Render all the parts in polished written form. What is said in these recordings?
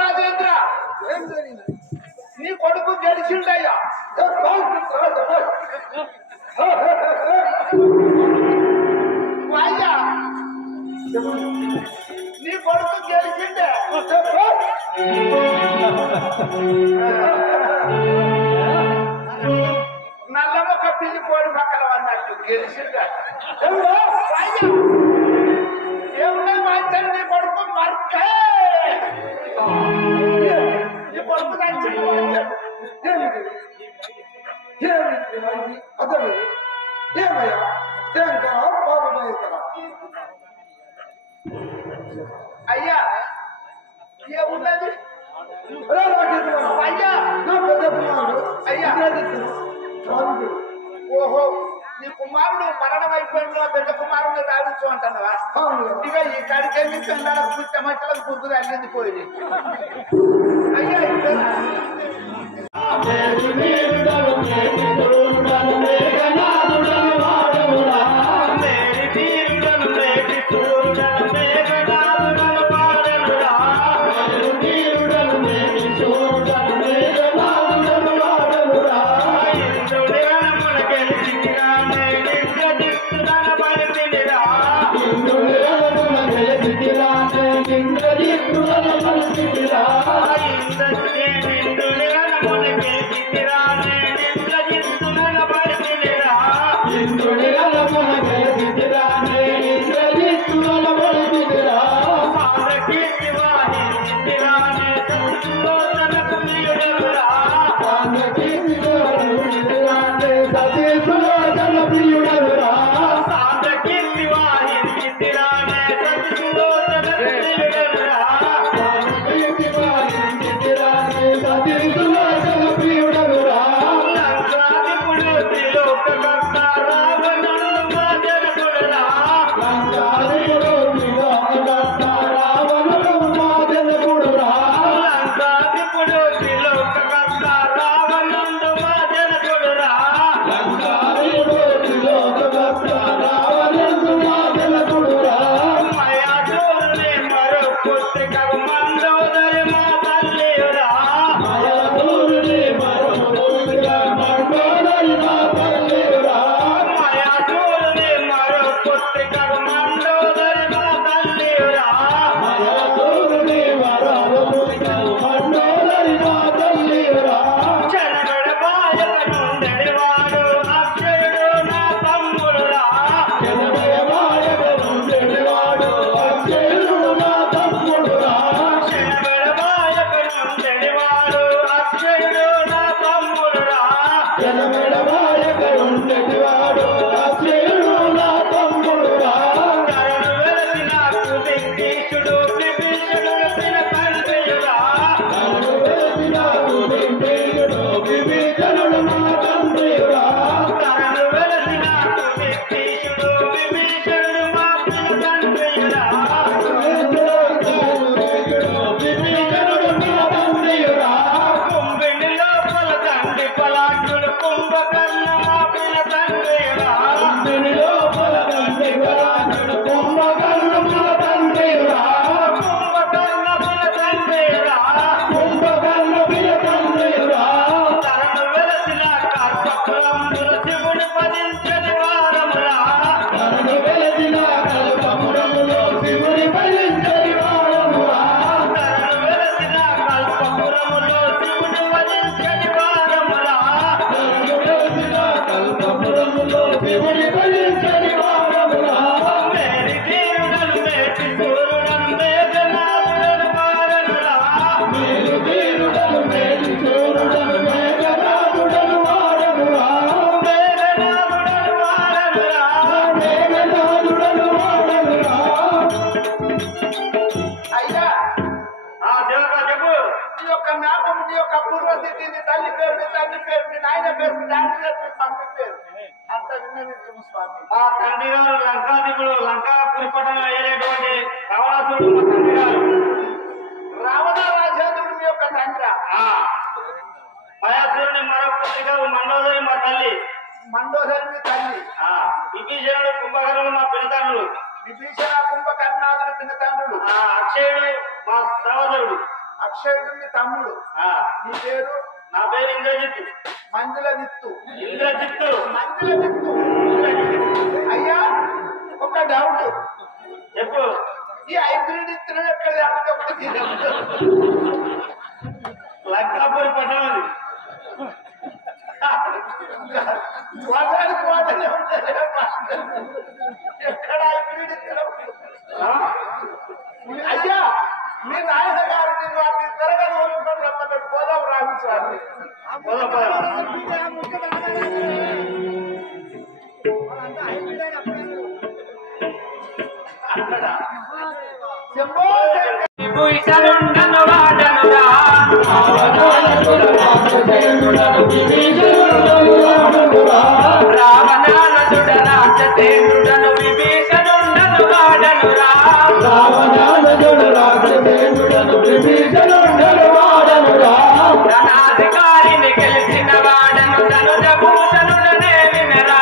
రాజేంద్ర నీ కొడుకు గెలిచిండయ్యా అయ్యా నీ కొడుకు గెలిచిండే నల్లమొక్క పిల్లి కోడి పక్కన అన్నట్టు గెలిచిండే ఏమున్నా మార్చారు నీ కొడుకు మర్కే నీ కొడుకు అతను ఏమయ్యా అయ్యా ఏమున్నది అయ్యా అయ్యా ఓహో నీ కుమారుడు మరణం అయిపోయిన పెద్ద కుమారుడు రావచ్చు అంటున్నావా ఇక ఈ కడికెళ్ళి పిల్లలకు పుట్ట మట్టలకు పుట్టు తగ్గింది పోయింది అయ్యా ఇంద్రుని పేరు డాడీ గారు మీ మమ్మీ పేరు అంత విన్నవించము స్వామి. ఆ తండ్రి గారు లంకాధిపుడు లంకాపురి పట్టణం అయ్యేటువంటి రావణాసురుడు మా తండ్రి గారు. రావణ రాజేంద్రుడు మీ యొక్క తండ్రి. మయాసురుని మరొక పుత్రిక మండోదరి మా తల్లి. మండోదరి మీ తల్లి. విభీషణుడు కుంభకర్ణుడు మా పినతండ్రులు. విభీషణ కుంభకర్ణాదులు పినతండ్రులు. అక్షయుడు మా సహోదరుడు. అక్షయుడు మీ తమ్ముడు. నీ పేరు? నా పేరు ఇంద్రజిత్తు. మంజుల విత్తు. ఇంద్రజిత్తు. మంజుల విత్తు. అయ్యా ఒక డౌట్ చెప్పు. ఈ హైబ్రిడ్ ఇత్తనం ఎక్కడ అంటే ఒకటి లంకాపురి పట్టణం వాటానికి వాటనే ఉంటుంది. ఎక్కడ హైబ్రిడ్ ఇత్తనం? అయ్యా మీ నాయన గారు నిన్ను అతి త్వరగా ఓలుకొని రమ్మన్నాడు. పోదాం రాహుల్ స్వామి. శంభో విభూషణుండను వాడనురా రావణాలదుడ రాక్షసేనుడను విభీషణుండను వాడనురా ధనాధికారిని గెలిచిన వాడను ధనుజ భూషణుడనే వినరా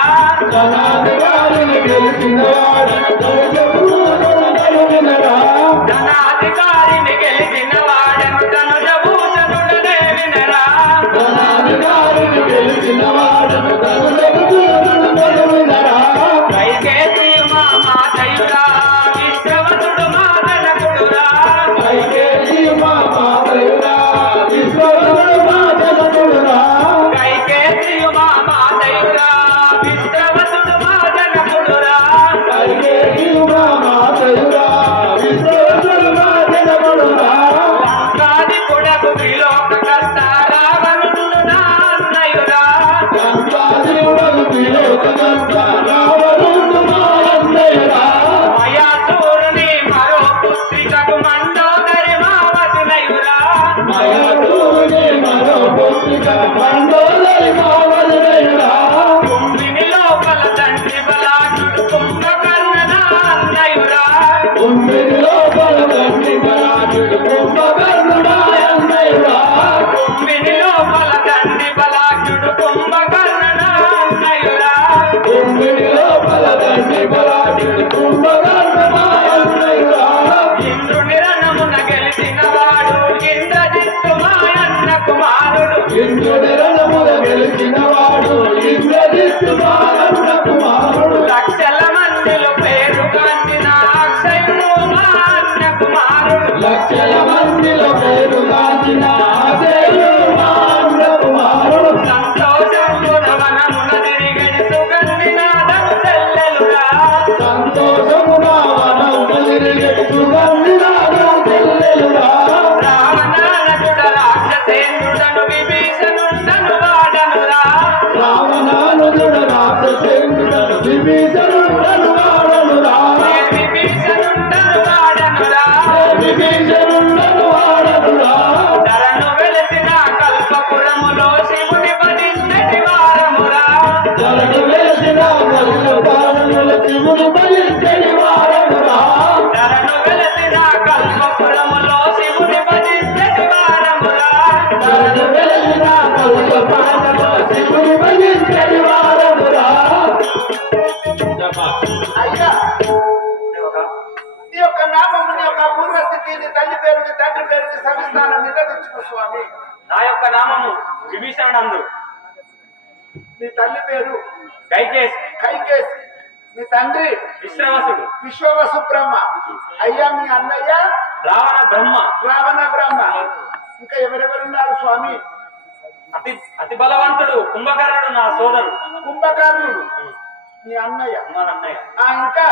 ధనాధికారిని గెలిచిన వాడను ధనుజ భూషణుడనే వినరా కైకేసి మా మాతయురా విశ్వవసుడు మా జనకుడురా కైకేసి మా మాతయురా విశ్వవసుడు మా జనకుడురా లంకాది కొడకు విలోకకర్త రావణుడు నా అన్నయురా మయాసూరుని మరో పుత్రికకు మండోదరి మా వదినయురా కుంభిని లోపల తండ్రి బలాఢ్యుడు కుంభకర్ణ నా అన్నయురా కుంభిని లోపల తండ్రి బలాఢ్యుడు కుంభకర్ణ నా అన్నయురా ఇంద్రుని రణమున గెలిచిన వాడు ఇంద్రజిత్తు మాయన్న కుమారుడు లక్షల మందిలో పేరు కాంచిన అక్షయుడు మా అన్న కుమారుడు లక్షల మందిలో పేరు కాచిన కుమారుడు సంతోషమున వనమున తిరిగడి సుగంధి నాదము చెల్లెలురా సంతోషముగా వనం కలిగెడు సుగంధినాదం చెల్లెలురా రావణాలదుడ రాక్షసేంద్రుడను విభీషణుండను వాడనురా రావణానుజుడ రాక్షసేంద్రుడను విభీషణుడను వాడనురా విభీషణుండను వాడనురా విభీషణుడను వాడనురా ధరను వెలిసిన కల్పపురములో శివుని భజించటి వారమురా జలడు వేసిన కల్పపాలనుల శివుడు బలించని వాడనురా ధరను వెలిసిన కల్పపురములో శివుని భజించటి వారమురా జలడు వేసిన కల్పపాలనుల శివుడు బలించని వాడనురా అయ్యా నీ యొక్క నామము నీ యొక్క పూర్వస్థితి నీ తల్లి పేరు నీ తండ్రి పేరు నీ సవిస్థానం నిర్ణయించుకో స్వామి. నా యొక్క నామము విభీషణుడందు నీ తల్లి పేరు కైకేసి కైకేసి. నీ తండ్రి విశ్రవసుడు విశ్వవసు బ్రహ్మ. అయ్యా మీ అన్నయ్య రావణ బ్రహ్మ రావణ బ్రహ్మ. ఇంకా ఎవరెవరున్నారు స్వామి? అతి అతి బలవంతుడు కుంభకర్ణుడు నా సోదరుడు కుంభకర్ణుడు మీ అన్నయ్య. మా అన్నయ్య ఇంకా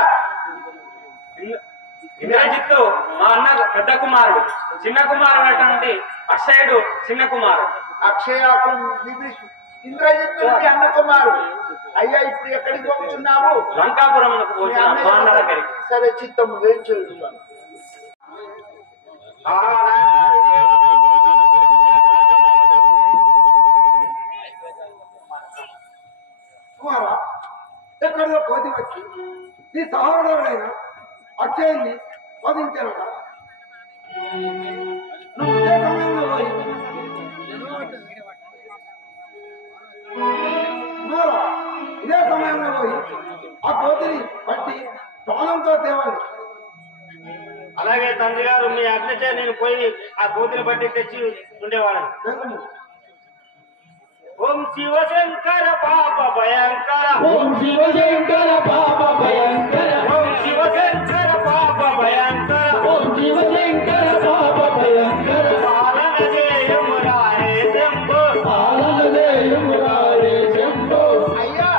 ఇంద్రజిత్తు మా అన్న పెద్ద కుమారుడు. చిన్న కుమారుడు అటువంటి అక్షయుడు చిన్న కుమారుడు. అక్షయ ఇంద్రజిత్తు మీ అన్న కుమారుడు. అయ్యా ఇప్పుడు ఎక్కడికి పోతున్నావు? లంకాపురమునకు మీ పోతున్నా మా అన్న అన్నయ్య దగ్గరికి. సరే చిత్తము ఏం చేస్తున్నాను? కుమారా ఎక్కడిదో కోతి వచ్చి నీ సహోదరుడైన అక్షయుని వధించారట. నువ్వు ఇదే సమయంలో పోయి కుమారా ఇదే సమయంలో పోయి ఆ కోతిని పట్టి ప్రాణంతో తేవాలి. అలాగే తండ్రి గారు, మీ ఆజ్ఞచే నేను పోయి ఆ కోతిని బట్టి తెచ్చి ఉండేవాడని. ఓం శివశంకర పాప భయంకర, ఓం శివశంకర పాప భయంకర, ఓం శివశంకర పాప భయంకర, ఓం శివశంకర పాప భయంకర, పాలన చేయమురారే శంభో, పాలన చేయమురారే శంభో. అయ్యా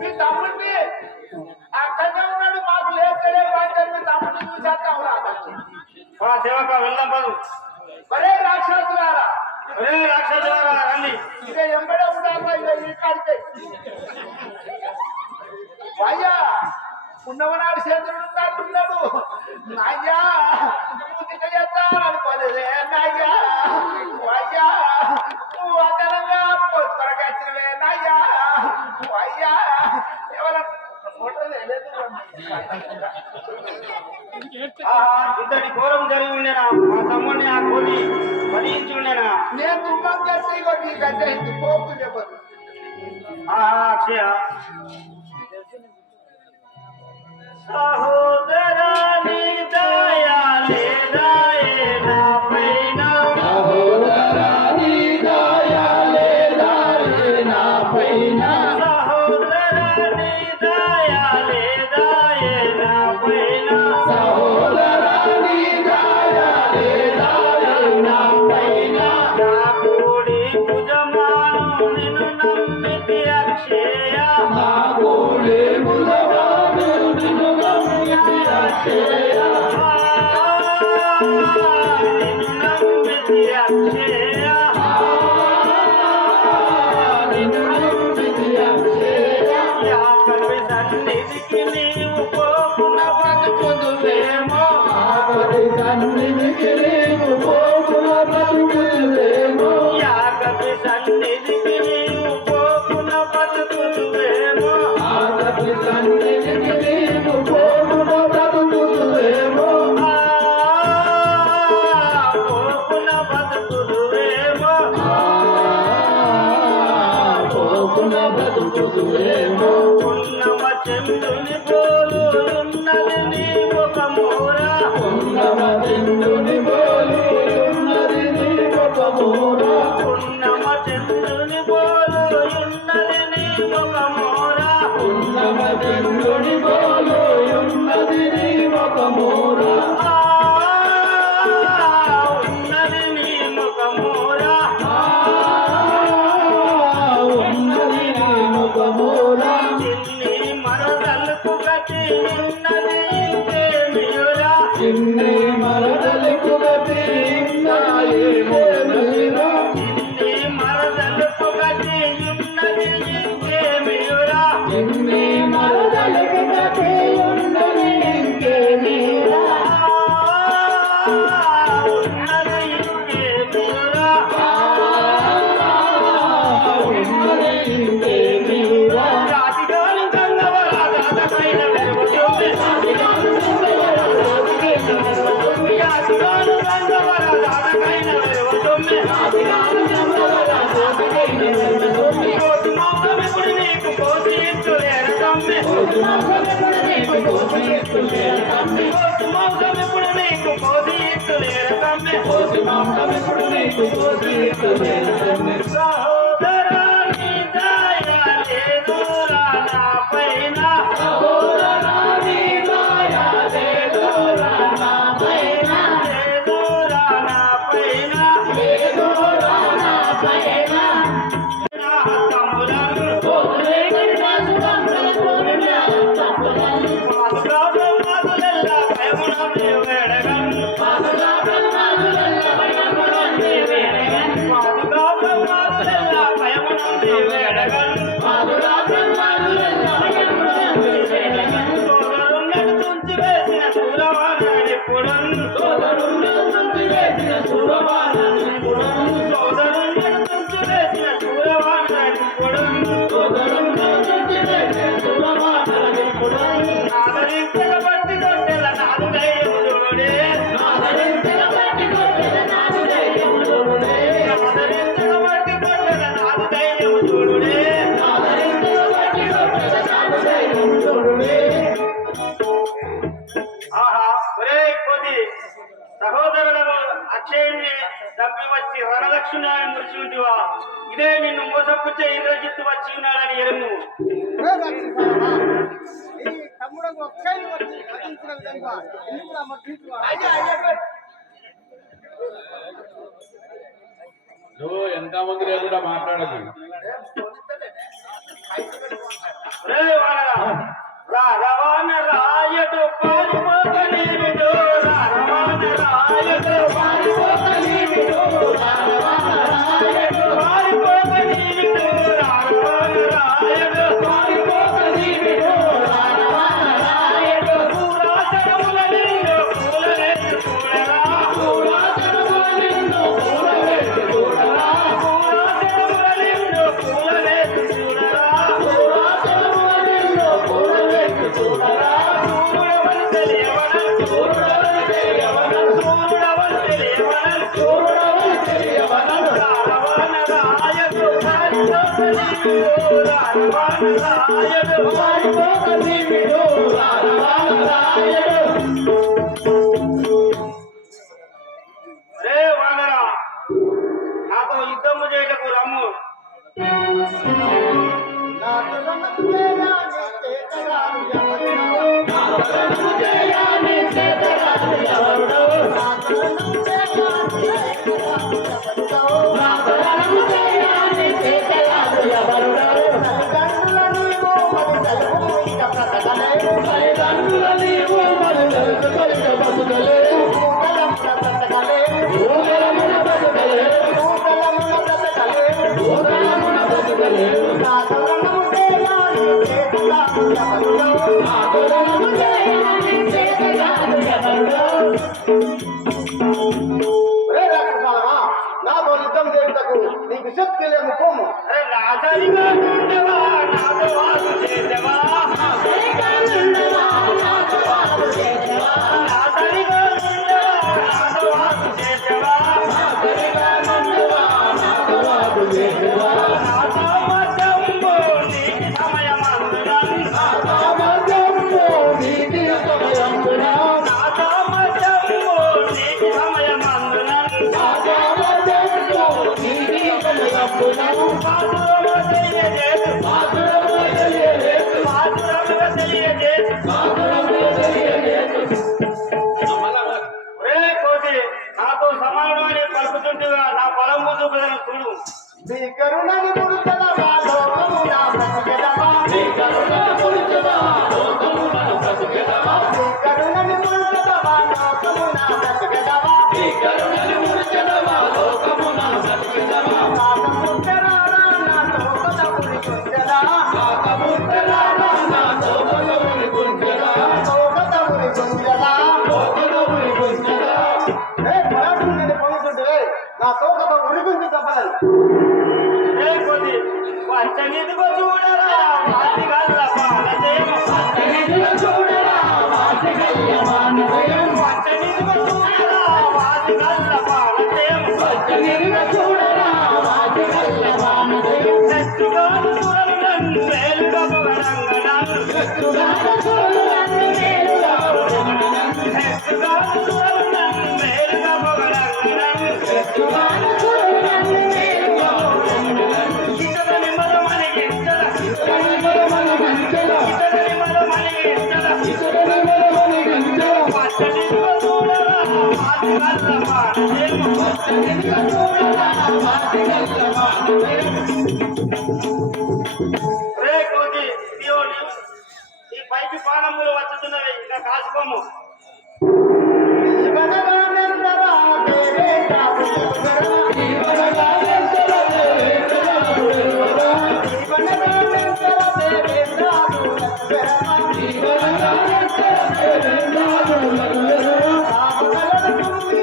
మీ తమ్ముడిని అక్కడనే ఉన్నాడు, మాకు లేస్తలే బాధ్యత. మీ తమ్ముడిని చూసేస్తాం రాదా? ఆ సేవక వెళ్దాం పదు. ఒరే రాక్షసులారా, ఒరే రాక్షసులారా రండి. ఇక ఎంబడే ఉండాలా? ఇక ఈ కాడికే అయ్యా ఉన్నవనాడు చంద్రుడు ఉన్నట్టున్నాడు. నాయ్యా ముద్దిక చేస్తాను అనుకోలేదే. నాయ్యా అయ్యా నువ్వు అదనంగా పొత్తుకొరకు వచ్చినవే. నాయ్యా అయ్యా ఎవరైనా ఇంతటి ఘోరం జరిగి ఉండేనా? మా తమ్ముడిని ఆ కోతి వధించి ఉండేనా? నేను తుమ్మం చేస్తే ఇగో నీ గడ్డ ఇంటి పోకు చెప్పదు. అక్షయ సహోదరాని దయాలే రాయే నా పైన, సహోదరాని దయాలే రాయే నా పైన, సహోదరాని దయాలే రాయే నా పైన, సహోదరాని దయాలే రాయే నా పైన, నా కూడి భుజమాను నిన్ను నమ్మితి అక్షయ, నా కూడి బుధవాడు నిన్ను నమ్మితి అక్షయ, నిన్ను నమ్మితి అక్షయ, నిన్ను నమ్మితి అక్షయ, యాకవి సన్నిధికి నీవు పోకున బతుకుదువేమో, ఆపది సన్నిధికి నీవు పోకున బ్రతుకుదువేమో, యాకవి సన్నిధికి నీవు పోకున బతుకుదువేమో, ఆపది సన్నిధికి నీవు పోకున బ్రతుకుదువేమో, పోకున బతుకుదువేమో, పోకున బ్రతుకుదువేమో. ఉన్నమ చంద్రుని పోలు ఉన్నది నీ ముఖమోరా, ఉన్నమ చంద్రుని పోలి ఉన్నది నీ ముఖమోరా, ఉన్నమ చంద్రుని పోలు ఉన్నది నీ ముఖమోరా, ఉన్నమ చంద్రుని పోలి ఉన్నది నీ ముఖమోరా, ఉన్నది నీ ముఖమోరా, ఉన్నది నీ ముఖమోరా, చిన్ని మరదలకు గతి ఉన్నది ఇంకేమియురా, చిన్ని మరదలకు గతి ఇంకేమిరా, చిన్ని మరదలకు గతి ఉన్నది ఇంకేమియురా, చిన్ని మరదలకు గతి ఉన్నది ఇంకేమిరా, ఉన్నది ఇంకేమియురా, ఉన్నది ఇంకేమిరా. రాతిగాని గంగవరా దాతకైన వెలుగుతుంది, రాతిగాని గంగవరా దాతకైన వెలుగుతుంది, కోటి మౌనమిప్పుడు నీకు కోసి ఇస్తులేరకమ్మి, కోటి మౌనమిప్పుడు నీకు కోసి ఇస్తులేరకమ్మి, సహోదరాని దయ లేదురా నా పైన, లేదురా నా పైన, నా తమ్ములను మాదుగా బ్రహ్మాదులెల్లా భయమున వేడగన్ను, మాదుగా బ్రహ్మాదులెల్లా వచ్చి ఉన్నాడని ఎరుము. ఈ తమ్ముడు ఒక్కసారి వచ్చి రచించిన విధంగా ఎందుకు నా నువ్వు ఎంత మంది లేకుండా మాట్లాడదు. రాఘవాన రాయడు పారిపోతని విడు, రాఘవాన రాయడు పారిపోతని విడు, రాఘవాన రాయడు పారిపోతని విడు, రాఘవాన రాయడు పారిపోతని విడు, రాఘవాన రాయడు పూరాచరముల నిండు పూలరేసి చూడరా, పూరాచరముల నిండు పూలరేసి చూడరా, పూరాచరముల నిండు పూలరేసి చూడరా, పూరాచరముల నిండు పూలరేసి చూడరా, చూడవని తెలియవన చూడవని తెలియవన చూడవని తెలియవన చూడవని తెలియవన, రాఘవాన రాయడు పారిపోతని విడు, రాఘవాన రాయడు పారిపోతని విడు, రాఘవాన రాయడు. రే వానరా, నాతో యుద్ధము చేయటకు రమ్ము. నాతో యుద్ధం చేయుటకు నీకు శక్తి లేము పోము. అరే రాజానిగా ఉండవా నాతో వాసు చేసేవా, రాజానిగా ఉండవా నాతో వాసు చేసేవా, రాజానిగా ఉండవా నాతో వాసు చేసేవా, రాజానిగా ఉండవా నాతో వాసు చేసేవా, నాతో మధ్యంబు నీటి సమయమందున, నాతో మధ్యంబు నీటి సమయమందున, నాతో మధ్యంబు నీటి సమయమందున, నాతో మధ్యంబు నీటి సమయమందున, పాదురము తెలియజేసు, పాదురము తెలియజేసు, పాదురము తెలియజేసు, పాదురము తెలియజేసు. ఒరే కోటి, నాతో సమానమని పలుకుతుంటిగా నా పొలం చూపుదను చూడు. నీ కరుణని ముడుతలవా లోకమున బ్రతికెదవా, నీ కరుణను కొలిచెదవా, లోకములను బ్రతికెదవా, నీ కరుణని ముడుతలవా లోకమున బ్రతికెదవా, నీ కరుణను మురిచెదవా, లోకములను బ్రతికెదవా, కాకముంటరారా నా తోకదముని కుంచెదా, కాకముంటరారా నా తోకలముని గుంజెదా, తోకదముని కుంచెదా. తోకలముని గుంజెదా. పరాడుని పొందుతుంటే నా తోకతో ఉరిగుంచి తప్పలేదు. ఒరే కోటి, వచ్చనిదిగో చూడరా వాసిగల్ల పాలచేము, అతనిదిగో చూడరా వాసిగల్ల మానవయం, వచ్చనిదిగో చూడరా వాసిగల్ల పాలచేము, అతనిదిగో చూడరా వాసిగల్ల మానవయం, శత్రుగాను సురములను వేలుగా పొగడంగనను, శత్రుగాన చూడలను మేలుగా పొగడనను, శత్రుగాను సురములను వేలుగా పొగడంగనను, శత్రుగాన చూడలను మేలుగా పొగడనను, ఇతని మరమణిగించల, ఇతని మరమని గంచెల, ఇతని మరమణిగించల, ఇతని మరమని గంచెల, వచ్చనిదిగో చూడరా వాసిగల్ల పాలచేము, అతనిదిగో చూడరా వాసిగల్ల మానవయం. రే కోటి దేవుని, ఈ పైకి పానములు వచ్చుతున్నవి, ఇంకా కాసుకోము. జీవనగానందరా దేవేంద్ర పుష్కరా, జీవనగా వెంటల దేవేంద్ర గురువరా, జీవనగానందరా దేవేంద్ర పుష్కరా, జీవనగా వెంటల దేవేంద్ర గురువరా, కామకలడుతుంది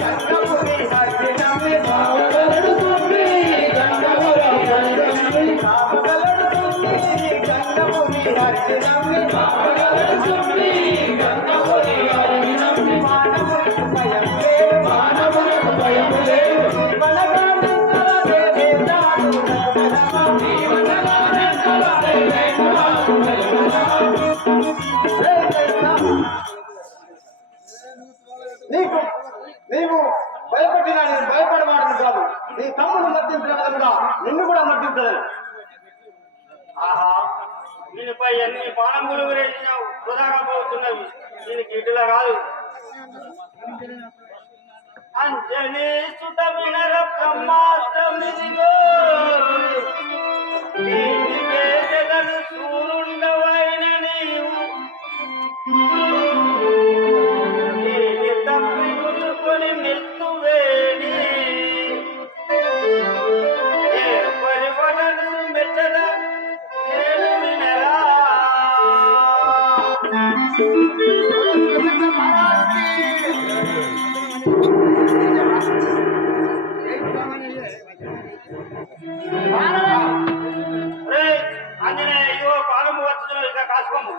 గంగపురి హరినమ్మి, కావగలడుతుంది గంగవర పరిణమి, కామకలడుతుంది గంగపురి హరినమ్మి, కావగలడుతుంది గంగవరి హరిణమి, మానవులకు భయం లేదు, మానవులకు భయము లేదు, జీవనగానందరా దేవేంద్ర పుష్కరా. జీవనగా వెంటల దేవేంద్ర గురువరా, నీవు భయపడినా నేను భయపడవాడను కాదు. నీ తమ్ముడు మర్దించిన విధంగా నిన్ను కూడా మర్దించలేదు. ఆహా దీనిపై ఎన్ని బాణములు వేసినావు వృధాగా పోతున్నవి దీనికి ఇటులా కాదు అంజనీ సుత వినర బ్రహ్మాస్త్రమిదిగో దీనికే జగను సూరుండవైన నీవు దీని తప్పి ముసుకొని మెత్తువేణి ఏ పరివనను మెచ్చద నేను వినరా రేయ్, ఆంజనేయ ఇదిగో పాలము వచ్చును ఇక కాసుకోము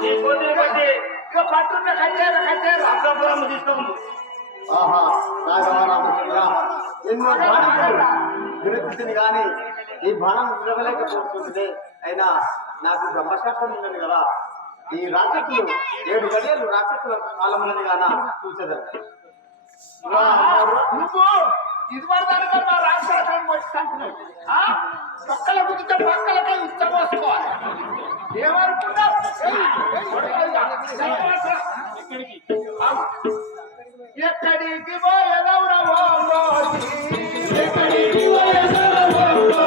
నీ కోతిని బట్టి పట్టున్న కట్టేరు కట్టేరు అప్పుడప్పుడు తీసుకోము ఆహా రాఘవ రామచంద్ర ఎన్నో బాణాలు విరచిస్తుంది కానీ ఈ బాణం విరవలేకపోతుంది. అయినా నాకు బ్రహ్మశాస్త్రం ఉన్నది కదా, ఈ రాక్షసులు 7 గడియలు రాక్షసుల కాలములని గాన చూసేదాన్ని. నువ్వు ఇది పడదానిక మా రాక్షసాన్ని వచ్చి పక్కల గుర్తితే పక్కలకే ఇష్టపోసుకోవాలి ఏమనుకున్నావు ఎక్కడికి పోయేదవురవో ఎక్కడికి పోయేదవురవో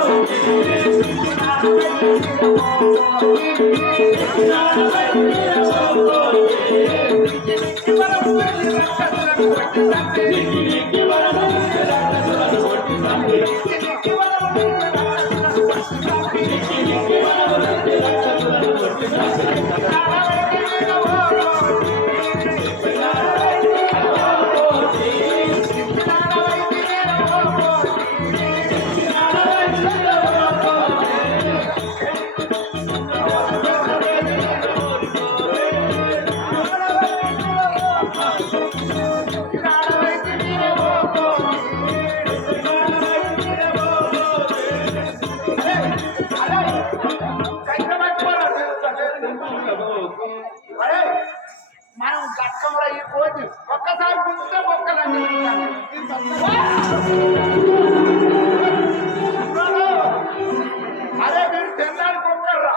మనం గట్టంలో ఈ కోతి ఒక్కసారి గుంజితే ఒక్కదాన్ని అరే మీరు తినడానికి ఒక్కర్రా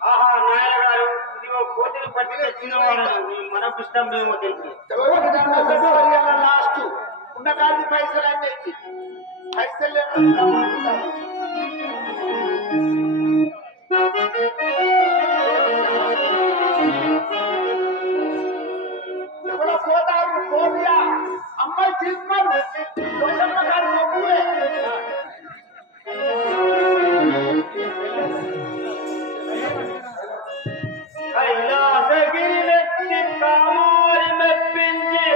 ఆహా నాయన గారు ఇదిగో కోతిని పట్టి తెచ్చిన వాడు మన పుష్టం మేము తెలుసు లాస్ట్ ఉన్న కాడికి పైసలు అన్నీ పైసలు కైలాసగిరినెత్తి కామారి మెప్పించి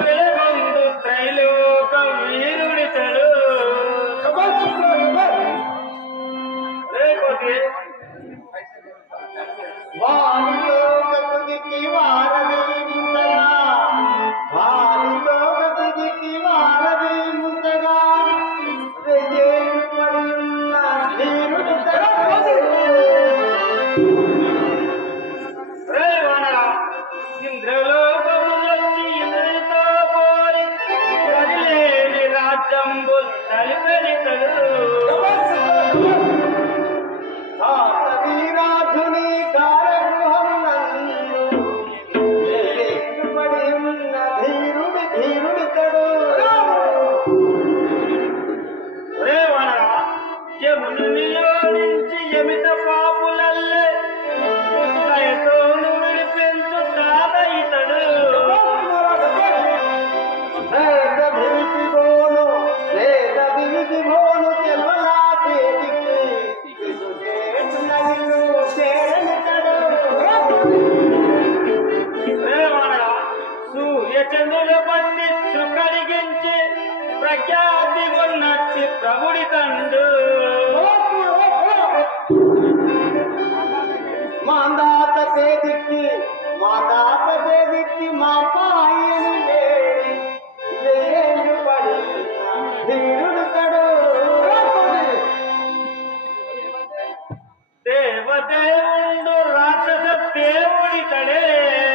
వెలుగొందు త్రైలోక వీరుడితడు. లేకపోతే వారిలో గతికి వారధి ముందగా, వారిలో గతికి వారధి ముందగా, విజయం పడిన ధీరుడు ఇంద్రలోకములొచ్చి ఇంద్రునితో పోరి కదిలేని రాజ్యంబు తలిపెనితడు. వీరాధుని కారగృహం నందు పడి ఉన్న ధీరుడి ధీరుడితడు. ఒరే వనరా, యముని యోడించి యమిత పాపులల్లే దయతోను విడిపించు తాత ఇతడు. లేత విరిసిగోను, లేత విరిసిగోను తెల్వలా చేతికి విసుగేసిన నిన్ను చేరనితడు. ఒరే వనరా, సూర్యచంద్రుల పట్టి చుక్కడిగించి ప్రఖ్యాతి ఉన్నట్టి ప్రభుడి తండు. మాందాత చేదిక్కి, మాదాత చేదిక్కి మా పాయను వేడి వేలు పడి ధీరుడితడు. దేవదేవుండు రాక్షస దేవుడితడే.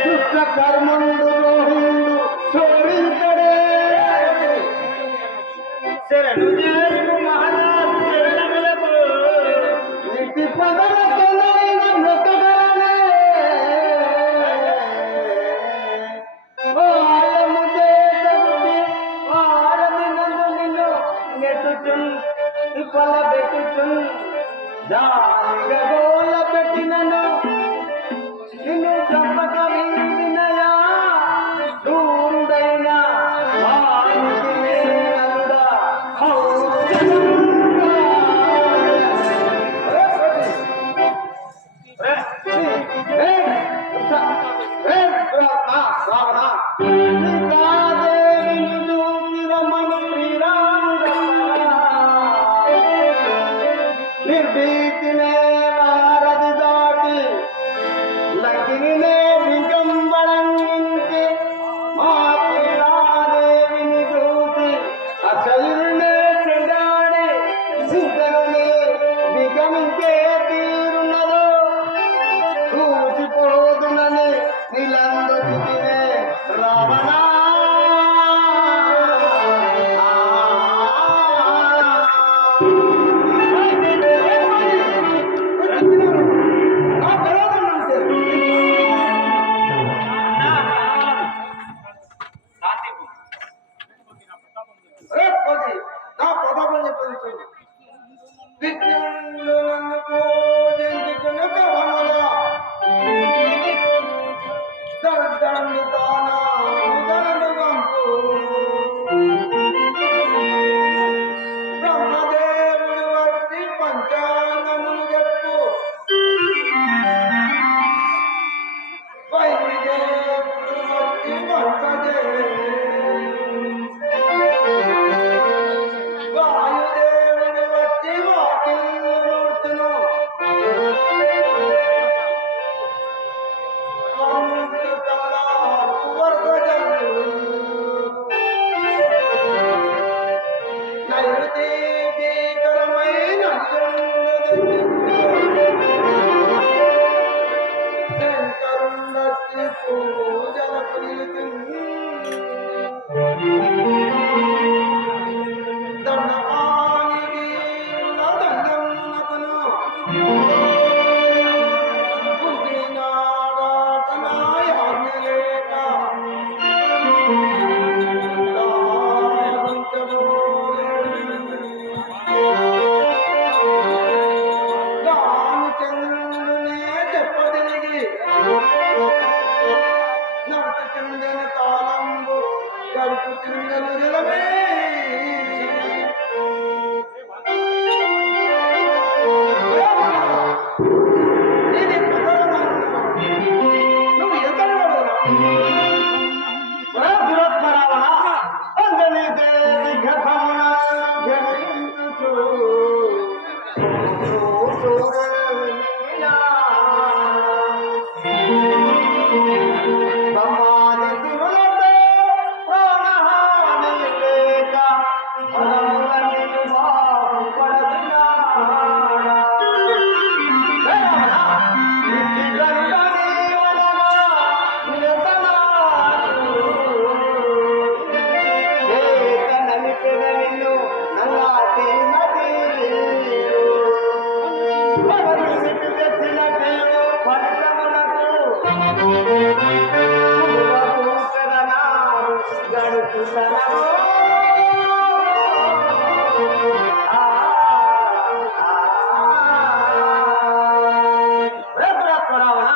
దుష్ట కర్మండు ద్రోహిండు చోరించడే. శరణు జయము మహారాజు శరణములకు. ఇంటి పదలకైన మొక్కగలనే ఆలము చేతగుడి ఆరది నందు నిన్ను నెట్టుచున్ తిప్పల పెట్టుచున్ జాలిగా గోల పెట్టినను నిన్ను చంపక వినయా దూరుడైన వానికి నేనందా నిర్భీతినే నారది దాటి లక్కినే దిగంబరంగించి మా శ్రీరాదేవిని చూసి అసలునే చెడాడే సింతనుని దిగమించే తీరున్నదో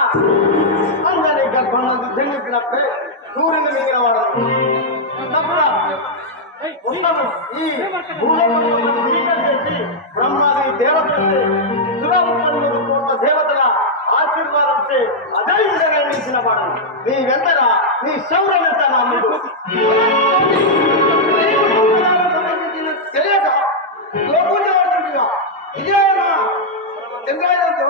అందరి గర్భంలో జన్మించినప్పుడే సూర్యుని మిగిలిన వాడు తప్పుడా ఉత్తము ఈ భూలోకంలో చీకటి చేసి బ్రహ్మాది దేవతలే సురాముఖములు కోట్ల దేవతల ఆశీర్వాదంచే అజయుడగా నిలిచిన వాడు నీ వెంటరా నీ శౌర్యం ఎంత నా ముందు తెలియక లోపల ఇదేనా చంద్రాయుధంతో